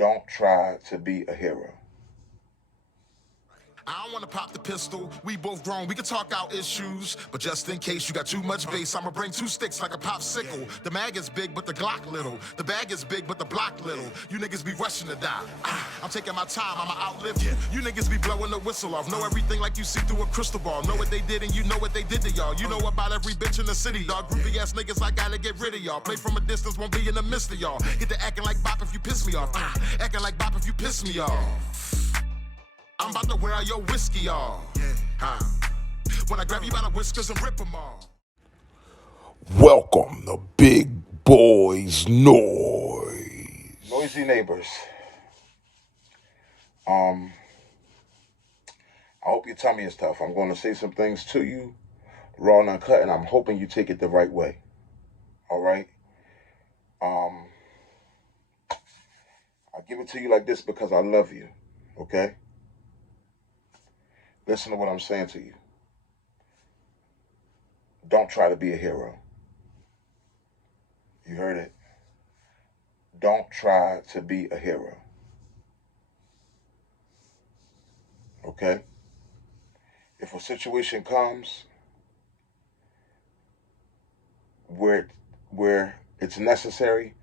Don't try to be a hero. I don't wanna pop the pistol, we both grown, we can talk out issues. But just in case you got too much bass, I'ma bring two sticks like a popsicle. The mag is big, but the Glock little. The bag is big, but the block little. You niggas be rushing to die. I'm taking my time, I'ma outlive you. You niggas be blowing the whistle off. Know everything like you see through a crystal ball. Know what they did and you know what they did to y'all. You know about every bitch in the city, dog. Groupie ass niggas, I gotta get rid of y'all. Play from a distance, won't be in the midst of y'all. Get to acting like bop if you piss me off. Acting like bop if you piss me off. I'm about to wear out your whiskey off. When I grab you by the whiskers and rip them off. Welcome to Big Boys Noise. Noisy neighbors. I hope your tummy is tough. I'm going to say some things to you, raw and uncut, and I'm hoping you take it the right way. All right? I give it to you like this because I love you. Okay? Listen to what I'm saying to you. Don't try to be a hero. You heard it. Don't try to be a hero. Okay? If a situation comes where it's necessary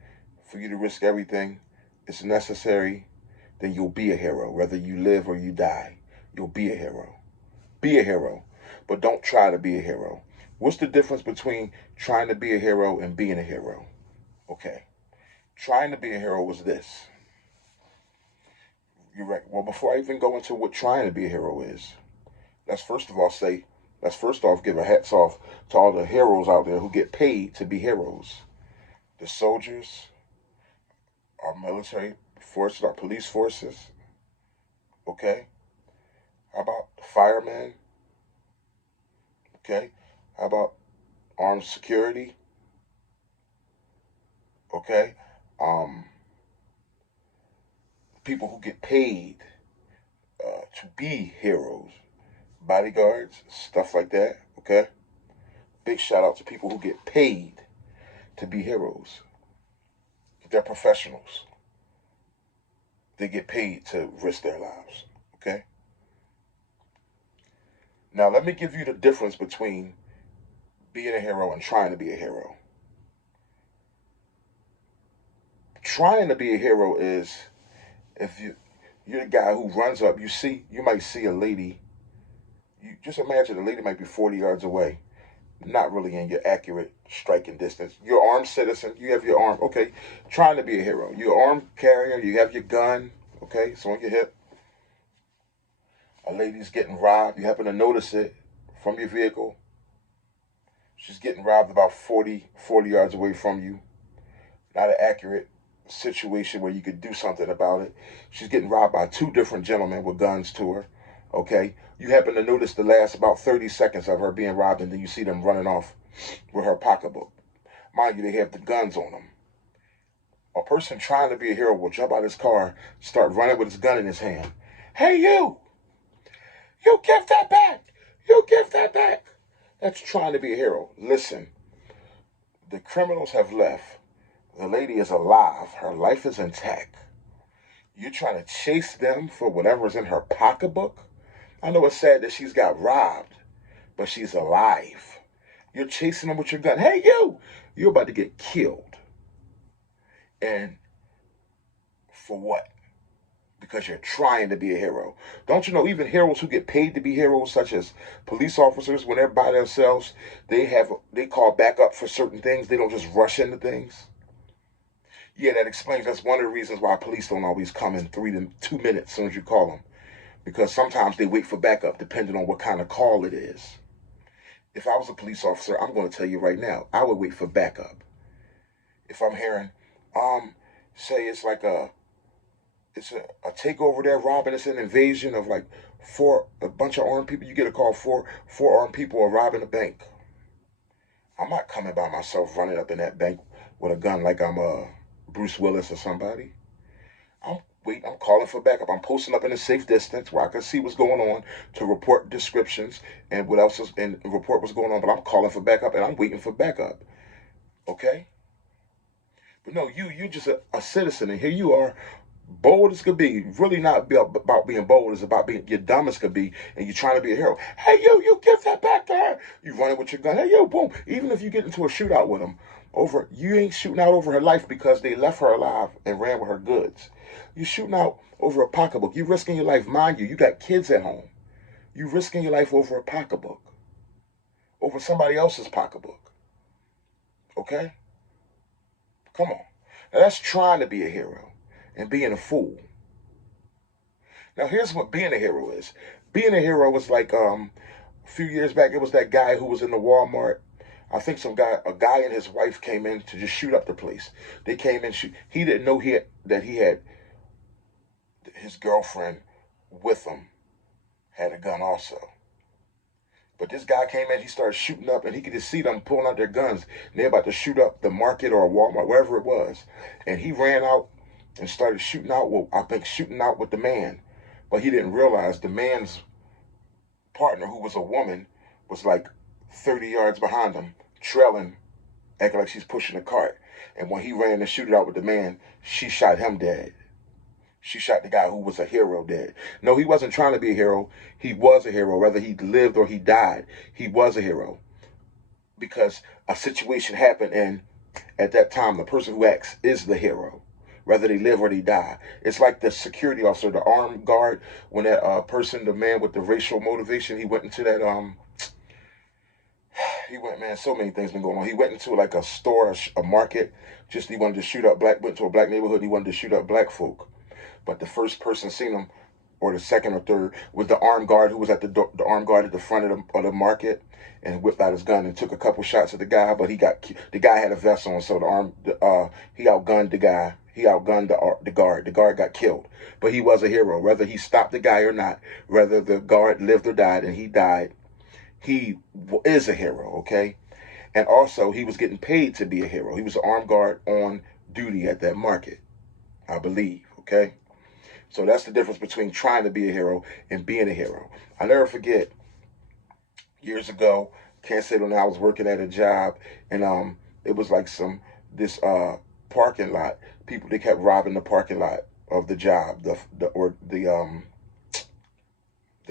for you to risk everything, it's necessary, then you'll be a hero. Whether you live or you die, you'll be a hero. Be a hero, but don't try to be a hero. What's the difference between trying to be a hero and being a hero? Okay. Trying to be a hero was this. You're right. Well, before I even go into what trying to be a hero is, let's first off give a hats off to all the heroes out there who get paid to be heroes. The soldiers, our military forces, our police forces. Okay? How about firemen? Okay? How about armed security? Okay? People who get paid to be heroes. Bodyguards, stuff like that. Okay? Big shout out to people who get paid to be heroes. They're professionals. They get paid to risk their lives. Okay? Now, let me give you the difference between being a hero and trying to be a hero. Trying to be a hero is if you're the guy who runs up, you might see a lady. You just imagine a lady might be 40 yards away, not really in your accurate striking distance. You're an armed citizen, you have your arm, okay, trying to be a hero. You're an armed carrier, you have your gun, okay, it's on your hip. A lady's getting robbed. You happen to notice it from your vehicle. She's getting robbed about 40 yards away from you. Not an accurate situation where you could do something about it. She's getting robbed by two different gentlemen with guns to her. Okay? You happen to notice the last about 30 seconds of her being robbed, and then you see them running off with her pocketbook. Mind you, they have the guns on them. A person trying to be a hero will jump out of his car, start running with his gun in his hand. Hey, you! You give that back! You give that back! That's trying to be a hero. Listen, the criminals have left. The lady is alive. Her life is intact. You're trying to chase them for whatever's in her pocketbook? I know it's sad that she's got robbed, but she's alive. You're chasing them with your gun. Hey, you! You're about to get killed. And for what? Because you're trying to be a hero. Don't you know even heroes who get paid to be heroes, such as police officers, when they're by themselves, they call backup for certain things. They don't just rush into things. Yeah, that's one of the reasons why police don't always come in 3 to 2 minutes as soon as you call them. Because sometimes they wait for backup depending on what kind of call it is. If I was a police officer, I'm going to tell you right now, I would wait for backup. If I'm hearing, say it's like a takeover there, robbing. It's an invasion of like a bunch of armed people. You get a call, four armed people are robbing a bank. I'm not coming by myself running up in that bank with a gun like I'm Bruce Willis or somebody. I'm calling for backup. I'm posting up in a safe distance where I can see what's going on to report descriptions and what else is and report what's going on. But I'm calling for backup and I'm waiting for backup. Okay? But no, you're just a citizen, and here you are Bold as could be, really not about being bold. It's about being you're dumb as could be, and you're trying to be a hero. Hey, you give that back to her. You running with your gun. Hey, boom. Even if you get into a shootout with them, you ain't shooting out over her life because they left her alive and ran with her goods. You're shooting out over a pocketbook. You're risking your life, mind you. You got kids at home. You're risking your life over a pocketbook, over somebody else's pocketbook. Okay, come on. Now that's trying to be a hero and being a fool. Now here's what being a hero is. Being a hero was like a few years back. It was that guy who was in the Walmart. I think a guy and his wife came in to just shoot up the place. They came in. He didn't know that he had his girlfriend with him had a gun also. But this guy came in, he started shooting up, and he could just see them pulling out their guns. And they're about to shoot up the market or a Walmart, wherever it was. And he ran out and started shooting out, shooting out with the man. But he didn't realize the man's partner, who was a woman, was like 30 yards behind him, trailing, acting like she's pushing a cart. And when he ran to shoot it out with the man, she shot him dead. She shot the guy who was a hero dead. No, he wasn't trying to be a hero. He was a hero. Whether he lived or he died, he was a hero. Because a situation happened, and at that time, the person who acts is the hero. Whether they live or they die. It's like the security officer, the armed guard, when that person, the man with the racial motivation, he went into that, so many things been going on. He went into like a store, a market, he wanted to shoot up went to a black neighborhood, he wanted to shoot up black folk. But the first person seen him, or the second or third, was the armed guard who was at the armed guard at the front of the market, and whipped out his gun and took a couple shots at the guy. But the guy had a vest on, so he outgunned the guy. He outgunned the guard. The guard got killed, but he was a hero. Whether he stopped the guy or not, whether the guard lived or died, and he died, he is a hero. Okay, and also he was getting paid to be a hero. He was an armed guard on duty at that market, I believe. Okay. So that's the difference between trying to be a hero and being a hero. I never forget, years ago, can't say that, I was working at a job, and it was like this parking lot. People, they kept robbing the parking lot of the job, the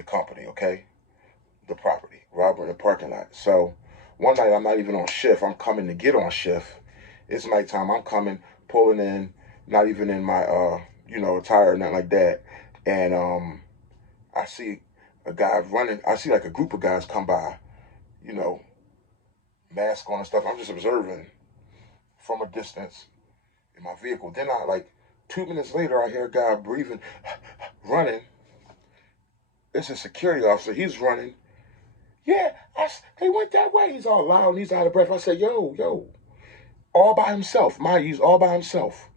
company, okay? The property, robbing the parking lot. So one night I'm not even on shift. I'm coming to get on shift. It's nighttime. I'm coming, pulling in, not even in my attire or nothing like that. And I see a guy running. I see like a group of guys come by, mask on and stuff. I'm just observing from a distance in my vehicle. Then 2 minutes later, I hear a guy breathing, running. It's a security officer. He's running. Yeah, they went that way. He's all loud and he's out of breath. I said, yo, all by himself. Mind you, he's all by himself.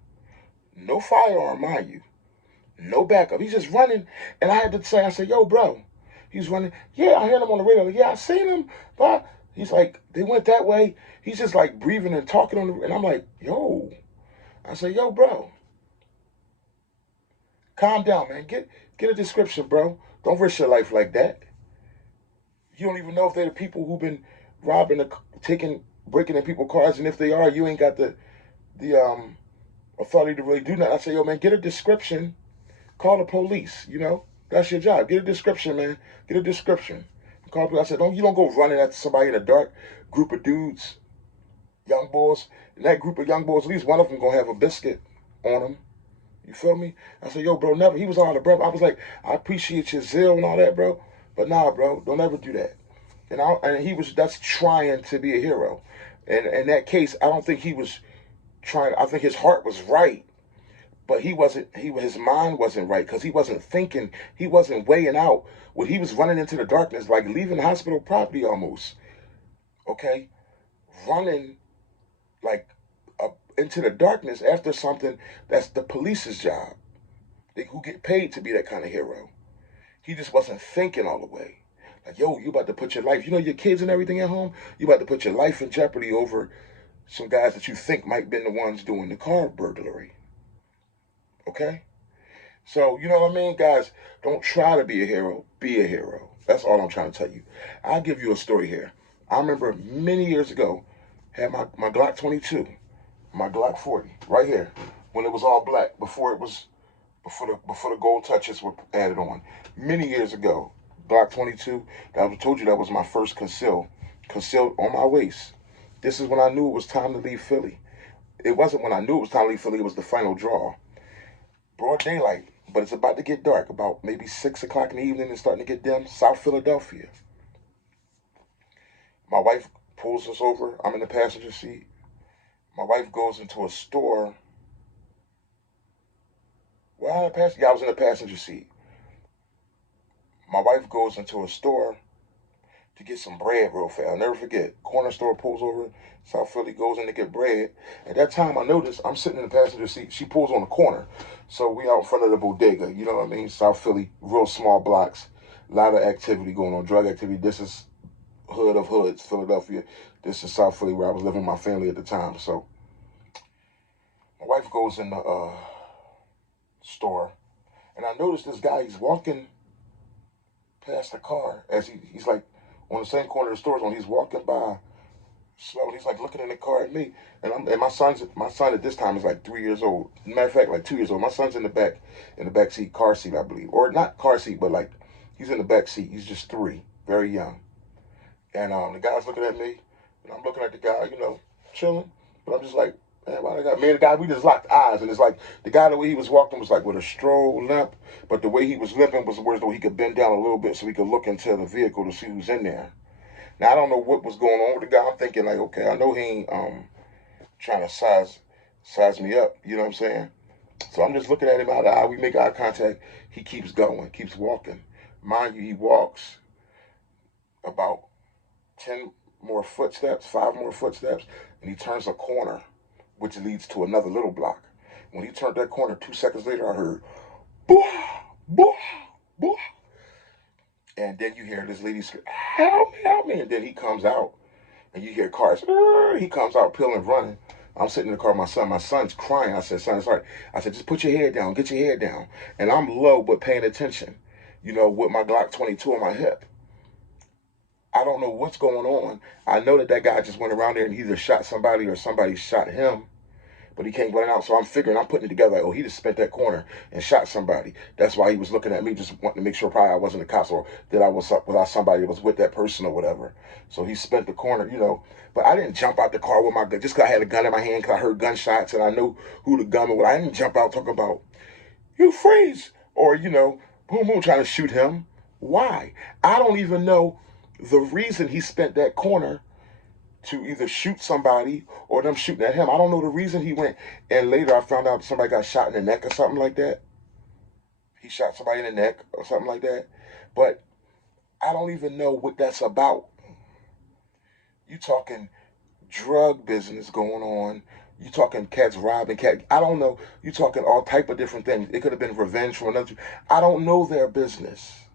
No firearm, mind you. No backup. He's just running. And I said, yo, bro. He's running. Yeah, I heard him on the radio. Yeah, I seen him. But he's like, they went that way. He's just like breathing and talking and I'm like, yo. I said, yo, bro. Calm down, man. Get a description, bro. Don't risk your life like that. You don't even know if they're the people who've been robbing, breaking in people's cars. And if they are, you ain't got the authority to really do that. I say, yo, man, get a description. Call the police, That's your job. Get a description, man. Get a description. Call the police. I said, you don't go running after somebody in a dark group of dudes, young boys. In that group of young boys, at least one of them going to have a biscuit on them. You feel me? I said, yo, bro, never. He was all out of breath. I was like, I appreciate your zeal and all that, bro. But nah, bro, don't ever do that. That's trying to be a hero. And in that case, I don't think he was trying. I think his heart was right, but his mind wasn't right because he wasn't thinking. He wasn't weighing out when he was running into the darkness, like leaving hospital property almost. Okay, running into the darkness after something that's the police's job. Who get paid to be that kind of hero. He just wasn't thinking all the way. Like, yo, you about to put your life, your kids and everything at home, you about to put your life in jeopardy over some guys that you think might have been the ones doing the car burglary. Okay? So, you know what I mean? Guys, don't try to be a hero. Be a hero. That's all I'm trying to tell you. I'll give you a story here. I remember many years ago, had my Glock 22, my Glock 40, right here, when it was all black, before it was before the gold touches were added on. Many years ago, Glock 22, I told you that was my first concealed on my waist. This is when I knew it was time to leave Philly. It wasn't when I knew it was time to leave Philly, it was the final draw. Broad daylight, but it's about to get dark, about maybe 6 o'clock in the evening and starting to get dim. South Philadelphia. My wife pulls us over. I'm in the passenger seat. My wife goes into a store. Well, I was in the passenger seat. My wife goes into a store to get some bread real fast. I'll never forget. Corner store pulls over. South Philly goes in to get bread. At that time, I noticed I'm sitting in the passenger seat. She pulls on the corner. So we out in front of the bodega. You know what I mean? South Philly, real small blocks. A lot of activity going on, drug activity. This is hood of hoods, Philadelphia. This is South Philly where I was living with my family at the time. So my wife goes in the store. And I noticed this guy, he's walking past the car as he's like on the same corner of the store when he's walking by slowly. He's like looking in the car at me. And my son at this time is like 3 years old. Matter of fact, like 2 years old. My son's in the back seat, car seat, I believe. Or not car seat, but like he's in the back seat. He's just 3, very young. And the guy's looking at me, and I'm looking at the guy, chilling. But I'm just like, man, why the guy, we just locked eyes. And it's like, the guy, the way he was walking was like with a stroll limp, but the way he was limping was where though he could bend down a little bit so he could look into the vehicle to see who's in there. Now, I don't know what was going on with the guy. I'm thinking like, okay, I know he ain't trying to size me up, you know what I'm saying? So I'm just looking at him out of the eye. We make eye contact. He keeps going, keeps walking. Mind you, he walks about 10 more footsteps, 5 more footsteps, and he turns a corner, which leads to another little block. When he turned that corner, 2 seconds later, I heard, "Boo, boo, boo," and then you hear this lady scream, "Help me, help me!" And then he comes out, and you hear cars. He comes out, peeling, running. I'm sitting in the car with my son. My son's crying. I said, "Son, it's all right." I said, "Just put your head down. Get your head down." And I'm low, but paying attention, with my Glock 22 on my hip. I don't know what's going on. I know that guy just went around there and he either shot somebody or somebody shot him, but he came running out. So I'm putting it together like, oh, he just spent that corner and shot somebody. That's why he was looking at me, just wanting to make sure probably I wasn't a cop or that I was without somebody that was with that person or whatever. So he spent the corner, But I didn't jump out the car with my gun just because I had a gun in my hand because I heard gunshots and I knew who the gunman was. I didn't jump out talking about, "You freeze," or, boom, boom, trying to shoot him. Why? I don't even know the reason he spent that corner to either shoot somebody or them shooting at him. I don't know the reason he went. And later I found out somebody got shot in the neck or something like that. He shot somebody in the neck or something like that. But I don't even know what that's about. You talking drug business going on. You talking cats robbing cats. I don't know. You talking all type of different things. It could have been revenge from another. I don't know their business.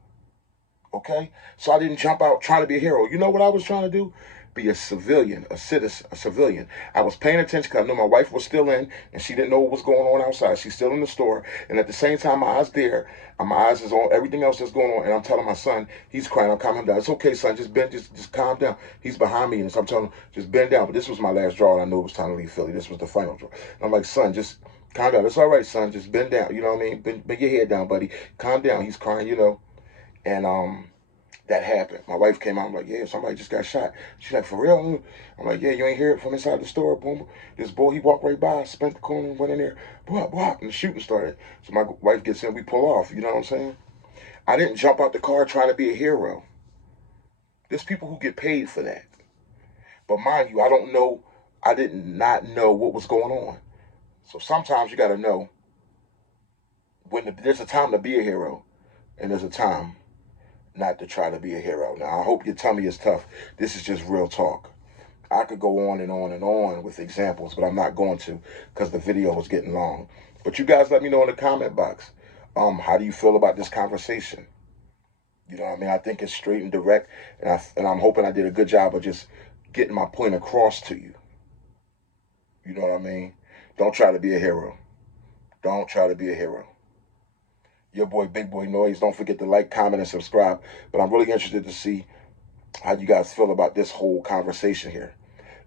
Okay? So I didn't jump out trying to be a hero. You know what I was trying to do? Be a civilian, a citizen, a civilian. I was paying attention because I knew my wife was still in and she didn't know what was going on outside. She's still in the store. And at the same time, my eyes there, and my eyes is on everything else that's going on. And I'm telling my son, he's crying, I'm calming him down. "It's okay, son, just bend, just calm down." He's behind me. And so I'm telling him, just bend down. But this was my last draw and I knew it was time to leave Philly. This was the final draw. And I'm like, "Son, just calm down. It's all right, son. Just bend down." You know what I mean? Bend your head down, buddy. Calm down. He's crying, And that happened. My wife came out. I'm like, "Yeah, somebody just got shot." She's like, "For real?" I'm like, "Yeah, you ain't hear it from inside the store." Boom. This boy, he walked right by, spent the corner, went in there, blah, blah, and the shooting started. So my wife gets in, we pull off. You know what I'm saying? I didn't jump out the car trying to be a hero. There's people who get paid for that. But mind you, I did not know what was going on. So sometimes you got to know when there's a time to be a hero and there's a time not to try to be a hero. Now, I hope your tummy is tough. This is just real talk. I could go on and on and on with examples, but I'm not going to because the video is getting long. But you guys let me know in the comment box. How do you feel about this conversation? You know what I mean? I think it's straight and direct, and I'm hoping I did a good job of just getting my point across to you. You know what I mean? Don't try to be a hero. Don't try to be a hero. Your boy, Big Boy Noise. Don't forget to like, comment, and subscribe. But I'm really interested to see how you guys feel about this whole conversation here.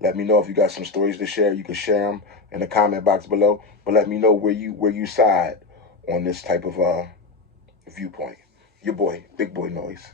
Let me know if you got some stories to share. You can share them in the comment box below. But let me know where you side on this type of viewpoint. Your boy, Big Boy Noise.